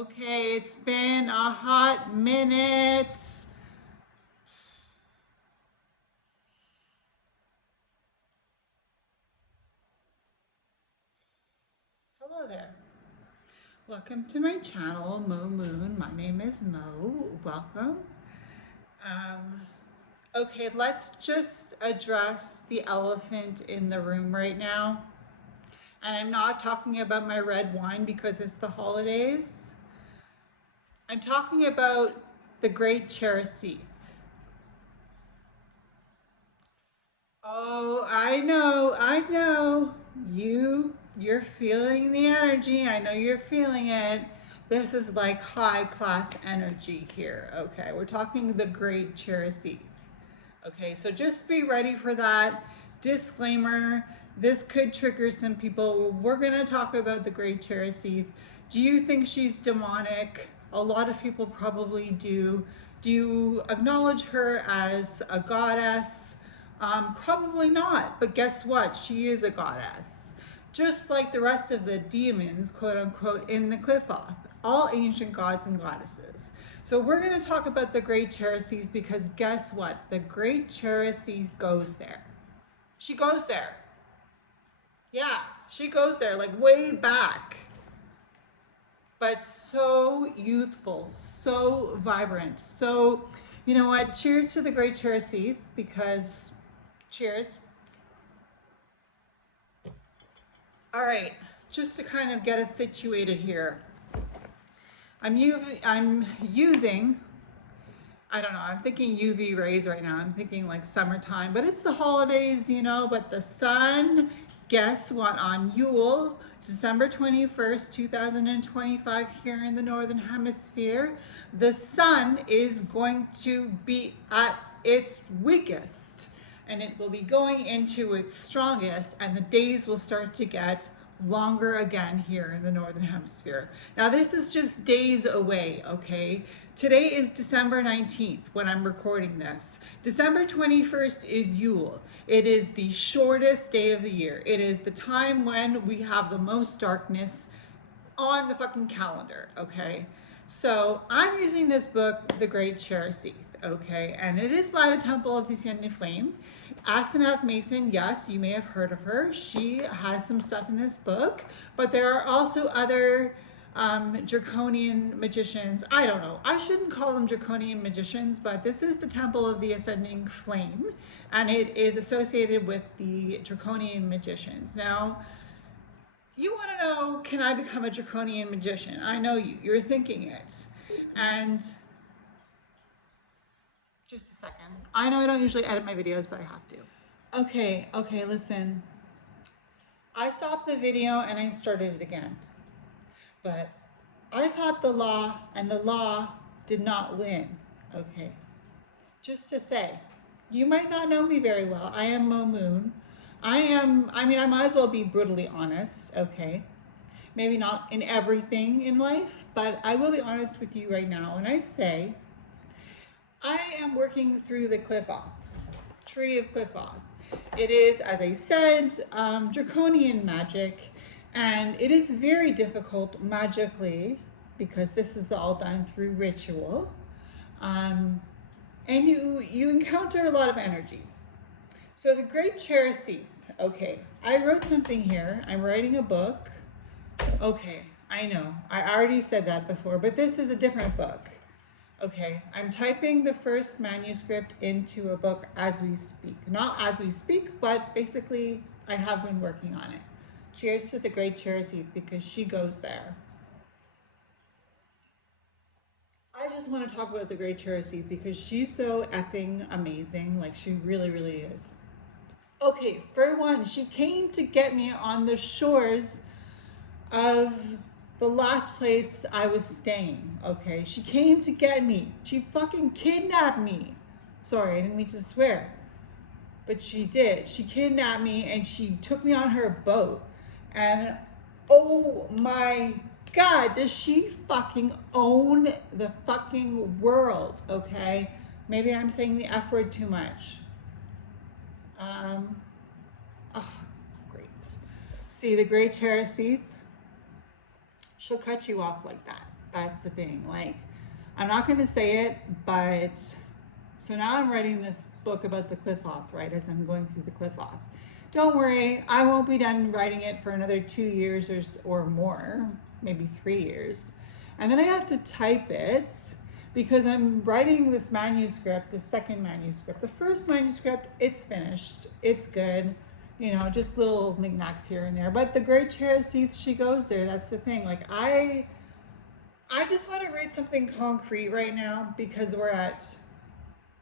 Okay, it's been a hot minute. Hello there. Welcome to my channel, Mo Moon. My name is Mo. Welcome. Okay, let's just address the elephant in the room right now. And I'm not talking about my red wine because it's the holidays. I'm talking about the great Characith. Oh, I know. You're feeling the energy. I know you're feeling it. This is like high class energy here. Okay, we're talking the great Characith. Okay, so just be ready for that. Disclaimer, this could trigger some people. We're gonna talk about the great Characith. Do you think she's demonic? A lot of people probably do. Do you acknowledge her as a goddess? Probably not, but guess what? She is a goddess. Just like the rest of the demons, quote unquote, in the Qliphoth, all ancient gods and goddesses. So we're going to talk about the great Characith because guess what? The great Characith goes there. She goes there. Yeah, she goes there, like way back. But so youthful, so vibrant. So, you know what? Cheers to the great Characith because cheers. All right, just to kind of get us situated here. I'm using, I don't know, I'm thinking UV rays right now. I'm thinking like summertime, but it's the holidays, you know, but the sun, guess what, on Yule, December 21st, 2025 here in the Northern Hemisphere, the sun is going to be at its weakest and it will be going into its strongest and the days will start to get longer again here in the Northern Hemisphere. Now this is just days away, okay? Today is December 19th when I'm recording this. December 21st is Yule. It is the shortest day of the year. It is the time when we have the most darkness on the fucking calendar, okay? So I'm using this book, The Great Characith, okay? And it is by the Temple of the Ascending Flame. Asenath Mason, yes, you may have heard of her. She has some stuff in this book, but there are also other draconian magicians. I don't know. I shouldn't call them draconian magicians, but this is the Temple of the Ascending Flame, and it is associated with the draconian magicians. Now, you want to know, can I become a draconian magician? I know you're thinking it. And just a second. I know I don't usually edit my videos, but I have to. Okay, listen. I stopped the video and I started it again. But I fought the law and the law did not win, okay? Just to say, you might not know me very well. I am Mo Moon. I might as well be brutally honest, okay? Maybe not in everything in life, but I will be honest with you right now. And I say, I am working through the Qliphoth, Tree of Qliphoth. It is, as I said, draconian magic, and it is very difficult magically because this is all done through ritual. And you encounter a lot of energies. So the Great Characith, okay, I wrote something here. I'm writing a book. Okay, I know, I already said that before, but this is a different book. Okay, I'm typing the first manuscript into a book as we speak. Not as we speak, but basically I have been working on it. Cheers to the great Characith because she goes there. I just want to talk about the great Characith because she's so effing amazing. Like she really, really is. Okay, for one, she came to get me on the shores of the last place I was staying, okay? She came to get me. She fucking kidnapped me. Sorry, I didn't mean to swear. But she did. She kidnapped me and she took me on her boat. And oh my God, does she fucking own the fucking world, okay? Maybe I'm saying the F word too much. Oh, great. See, the great Characith, she'll cut you off like that. That's the thing. Like, I'm not going to say it, but so now I'm writing this book about the Qliphoth, right, as I'm going through the Qliphoth. Don't worry, I won't be done writing it for another 2 years or more, maybe 3 years. And then I have to type it because I'm writing this manuscript, the second manuscript. The first manuscript, it's finished, it's good, you know, just little knickknacks here and there. But the great Characith, she goes there. That's the thing. Like, I just want to read something concrete right now because we're at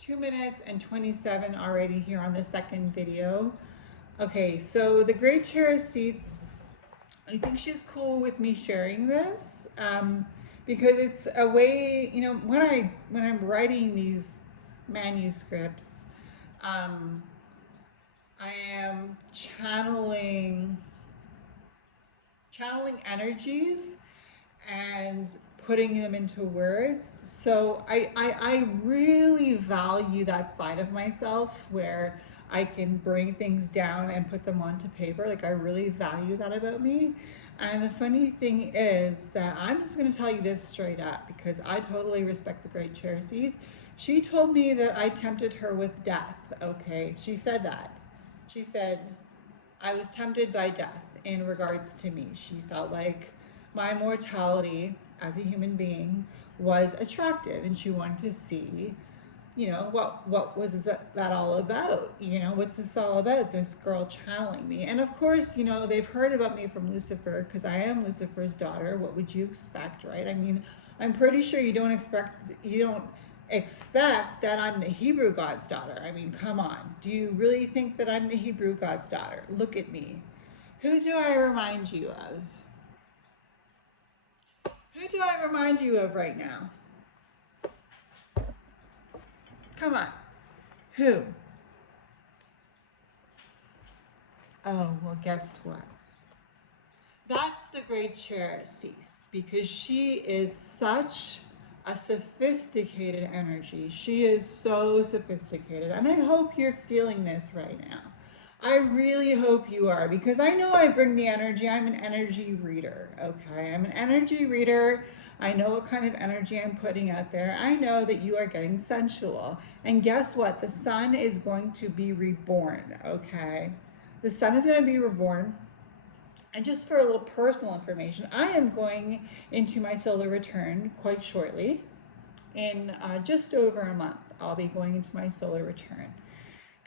2 minutes and 27 already here on the second video. Okay, so the great Characith, I think she's cool with me sharing this because it's a way, you know, when I'm writing these manuscripts, I am channeling energies and putting them into words. So I really value that side of myself where I can bring things down and put them onto paper. Like, I really value that about me. And the funny thing is that I'm just going to tell you this straight up because I totally respect the great Characith. She told me that I tempted her with death. Okay, she said that. She said I was tempted by death in regards to me. She felt like my mortality as a human being was attractive and she wanted to see, you know, what was that all about? You know, what's this all about? This girl channeling me. And of course, you know, they've heard about me from Lucifer because I am Lucifer's daughter. What would you expect, right? I mean, I'm pretty sure you don't expect that I'm the Hebrew God's daughter. I mean, come on. Do you really think that I'm the Hebrew God's daughter? Look at me. Who do I remind you of? Who do I remind you of right now? Come on. Who? Oh, well, guess what? That's the great Characith because she is such a sophisticated energy. She is so sophisticated. And I hope you're feeling this right now. I really hope you are because I know I bring the energy. I'm an energy reader, okay? I'm an energy reader. I know what kind of energy I'm putting out there. I know that you are getting sensual. And guess what? The sun is going to be reborn, okay? The sun is going to be reborn. And just for a little personal information, I am going into my solar return quite shortly. In just over a month, I'll be going into my solar return.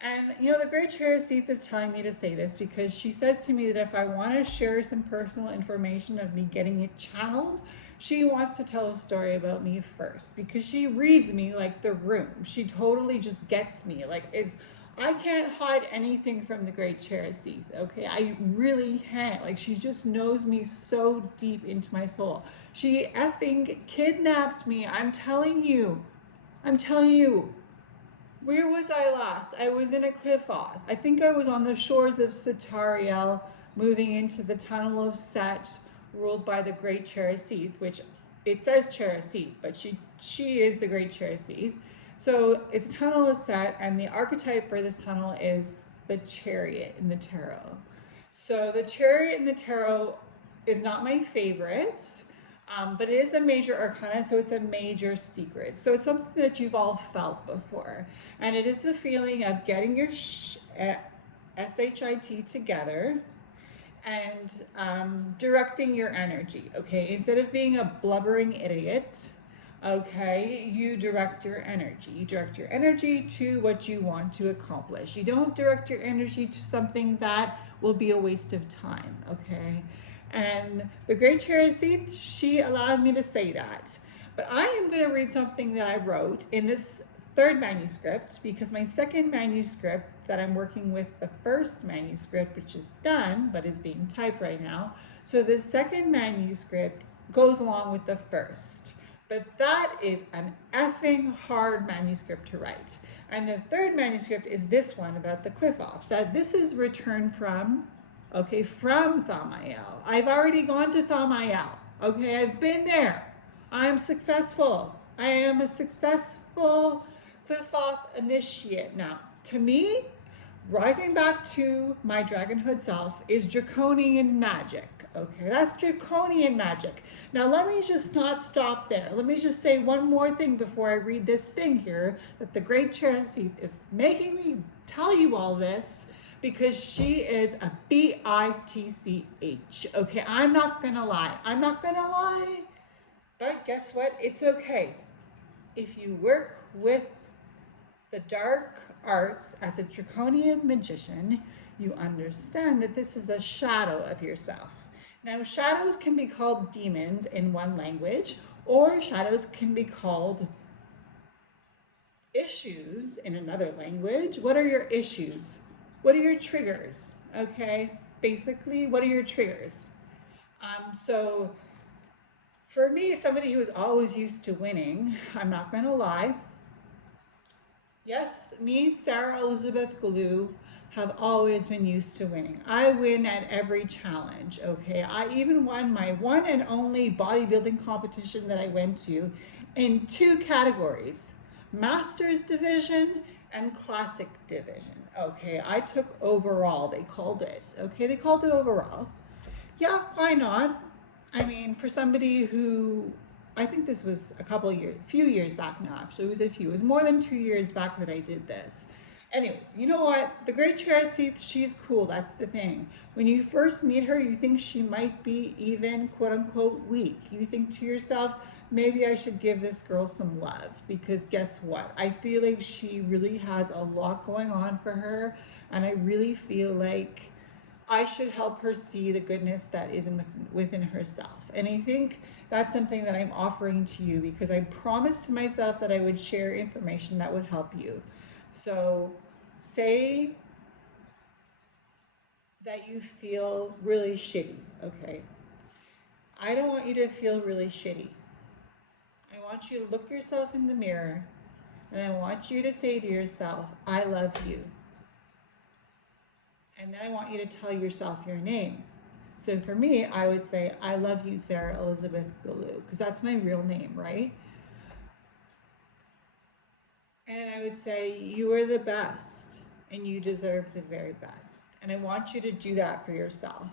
And, you know, the great Characith is telling me to say this because she says to me that if I want to share some personal information of me getting it channeled, she wants to tell a story about me first because she reads me like the room. She totally just gets me. Like, I can't hide anything from the great Characith, okay? I really can't. Like, she just knows me so deep into my soul. She effing kidnapped me. I'm telling you. Where was I last? I was in a Qliphoth. I think I was on the shores of Satariel, moving into the tunnel of Set, ruled by the great Characith, which it says Characith, but she is the great Characith. So it's a tunnel of Set, and the archetype for this tunnel is the chariot in the tarot. So the chariot in the tarot is not my favorite. But it is a major arcana, so it's a major secret. So it's something that you've all felt before. And it is the feeling of getting your SHIT together and directing your energy, okay? Instead of being a blubbering idiot, okay, you direct your energy. You direct your energy to what you want to accomplish. You don't direct your energy to something that will be a waste of time, okay? And the great Characith, she allowed me to say that. But I am going to read something that I wrote in this third manuscript because my second manuscript that I'm working with the first manuscript, which is done, but is being typed right now. So the second manuscript goes along with the first. But that is an effing hard manuscript to write. And the third manuscript is this one about the Qliphoth, that this is returned from, okay, from Thamael. I've already gone to Thamael. Okay, I've been there. I'm successful. I am a successful Qliphoth initiate. Now, to me, Rising back to my dragonhood self is draconian magic. Okay, that's draconian magic. Now let me just not stop there. Let me just say one more thing before I read this thing here, that the great Characith is making me tell you all this because she is a bitch. Okay, I'm not gonna lie. I'm not gonna lie. But guess what? It's okay. If you work with the dark arts as a draconian magician, you understand that this is a shadow of yourself. Now, shadows can be called demons in one language, or shadows can be called issues in another language. What are your issues? What are your triggers? Okay, basically, what are your triggers? So for me, somebody who is always used to winning, I'm not going to lie. Yes, me, Sarah Elizabeth Galoo, have always been used to winning. I win at every challenge, okay? I even won my one and only bodybuilding competition that I went to in 2 categories, Masters Division and Classic Division, okay? I took overall, they called it, okay? They called it overall. Yeah, why not? I mean, for somebody who, I think this was few years back now, actually. It was more than 2 years back that I did this. Anyways, you know what? The great Characith, she's cool. That's the thing. When you first meet her, you think she might be even, quote unquote, weak. You think to yourself, maybe I should give this girl some love, because guess what? I feel like she really has a lot going on for her, and I really feel like I should help her see the goodness that is within herself. And I think that's something that I'm offering to you, because I promised to myself that I would share information that would help you. So say that you feel really shitty, okay? I don't want you to feel really shitty. I want you to look yourself in the mirror, and I want you to say to yourself, I love you. And then I want you to tell yourself your name. So for me, I would say, I love you, Sarah Elizabeth Galoo, because that's my real name, right? And I would say, you are the best, and you deserve the very best. And I want you to do that for yourself.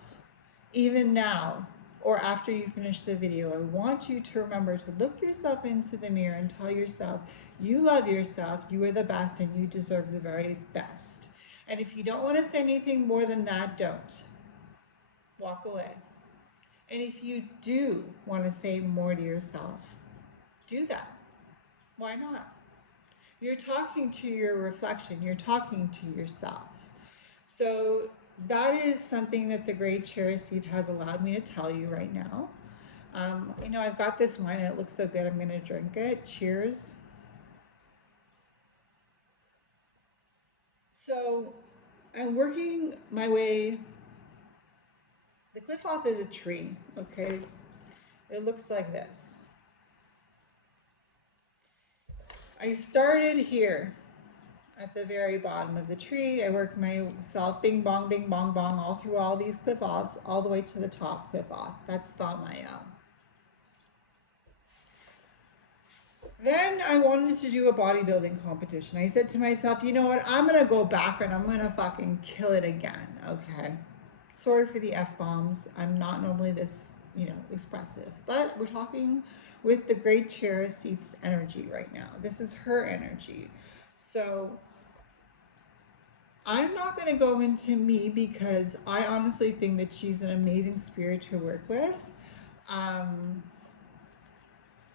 Even now, or after you finish the video, I want you to remember to look yourself into the mirror and tell yourself, you love yourself, you are the best, and you deserve the very best. And if you don't want to say anything more than that, don't. Walk away. And if you do want to say more to yourself, do that. Why not? You're talking to your reflection. You're talking to yourself. So that is something that the great Characith has allowed me to tell you right now. You know, I've got this wine and it looks so good. I'm going to drink it. Cheers. So I'm working my way. The Qliphoth is a tree, okay? It looks like this. I started here at the very bottom of the tree. I worked myself bing bong, all through all these Qliphoths, all the way to the top Qliphoth. That's Thaumael. Then I wanted to do a bodybuilding competition. I said to myself, you know what? I'm going to go back and I'm going to fucking kill it again, okay? Sorry for the F-bombs. I'm not normally this, expressive. But we're talking with the great Characith's energy right now. This is her energy. So I'm not going to go into me, because I honestly think that she's an amazing spirit to work with. I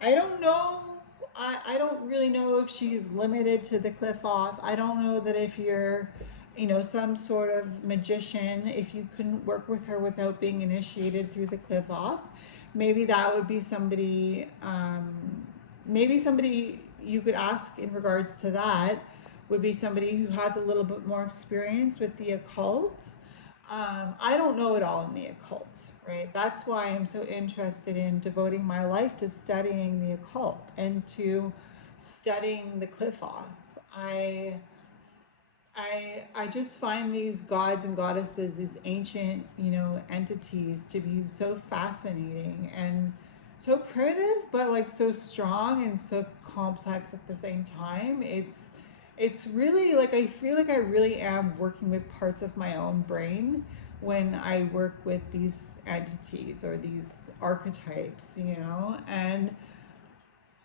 don't know. I don't really know if she's limited to the Qliphoth. I don't know that if you're, some sort of magician, if you couldn't work with her without being initiated through the Qliphoth. Maybe that would be somebody, maybe somebody you could ask in regards to that would be somebody who has a little bit more experience with the occult. I don't know it all in the occult, right? That's why I'm so interested in devoting my life to studying the occult and to studying the Qliphoth. I just find these gods and goddesses, these ancient, entities, to be so fascinating and so primitive, but like so strong and so complex at the same time. it's really like I feel like I really am working with parts of my own brain when I work with these entities or these archetypes, you know? And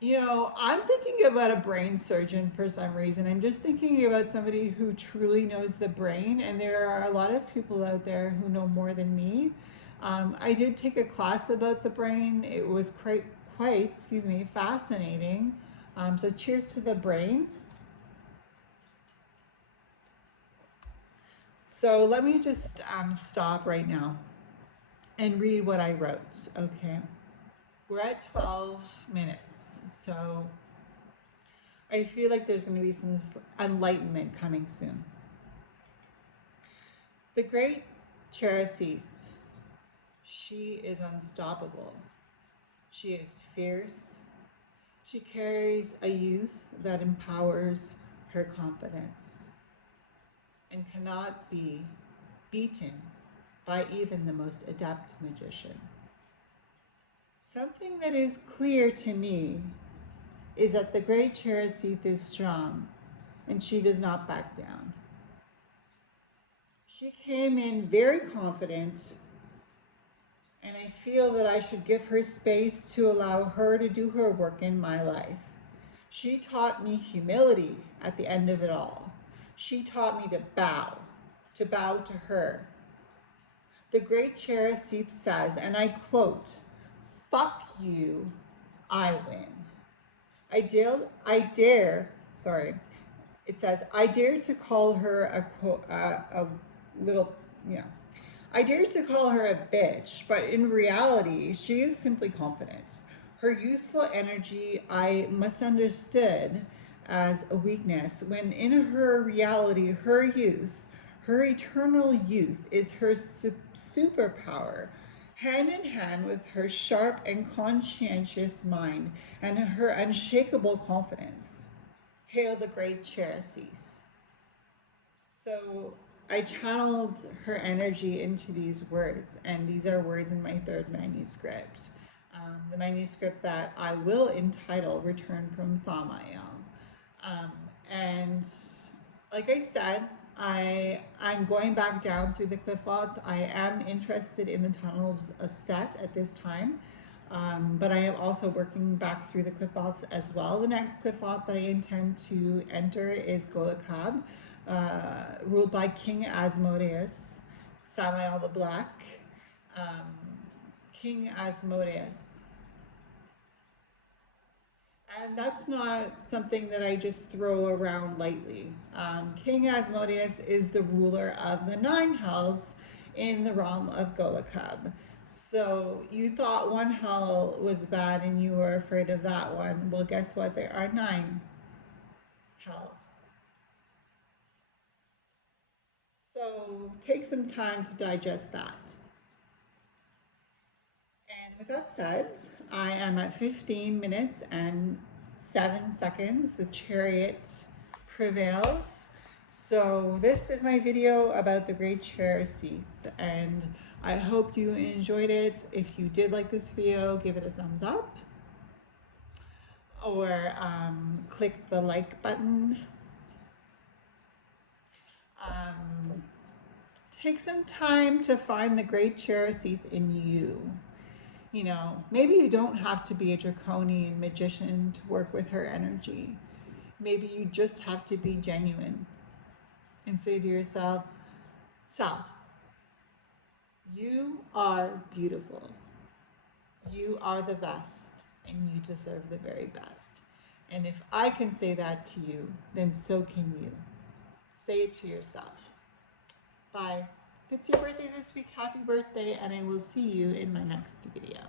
you know, I'm thinking about a brain surgeon for some reason. I'm just thinking about somebody who truly knows the brain, and there are a lot of people out there who know more than me. I did take a class about the brain. It was quite, excuse me, fascinating. So cheers to the brain. So let me just stop right now and read what I wrote, okay? We're at 12 minutes, so I feel like there's going to be some enlightenment coming soon. The great Characith, she is unstoppable. She is fierce. She carries a youth that empowers her confidence and cannot be beaten by even the most adept magician. Something that is clear to me is that the great Characith is strong and she does not back down. She came in very confident, and I feel that I should give her space to allow her to do her work in my life. She taught me humility at the end of it all. She taught me to bow to her. The great Characith says, and I quote, "Fuck you, I win." It says, I dare to call her a little, I dare to call her a bitch, but in reality, she is simply confident. Her youthful energy I misunderstood as a weakness, when in her reality, her youth, her eternal youth is her superpower, hand in hand with her sharp and conscientious mind and her unshakable confidence. Hail the great Characith. So I channeled her energy into these words, and these are words in my third manuscript. The manuscript that I will entitle Return from Thamael. And like I said, I'm going back down through the Qliphoth. I am interested in the tunnels of Set at this time, but I am also working back through the Qliphoths as well. The next Qliphoth that I intend to enter is Qliphoth, ruled by King Asmodeus, Samael the Black. King Asmodeus. And that's not something that I just throw around lightly. King Asmodeus is the ruler of the 9 hells in the realm of Qliphoth. So you thought one hell was bad and you were afraid of that one. Well, guess what? There are 9 hells. So take some time to digest that. And with that said, I am at 15 minutes and 7 seconds. The chariot prevails. So this is my video about the great Characith, and I hope you enjoyed it. If you did like this video, give it a thumbs up, or click the like button. Take some time to find the great Characith in you. You know, maybe you don't have to be a draconian magician to work with her energy. Maybe you just have to be genuine and say to yourself, self, you are beautiful. You are the best, and you deserve the very best. And if I can say that to you, then so can you. Say it to yourself. Bye. If it's your birthday this week, happy birthday, and I will see you in my next video.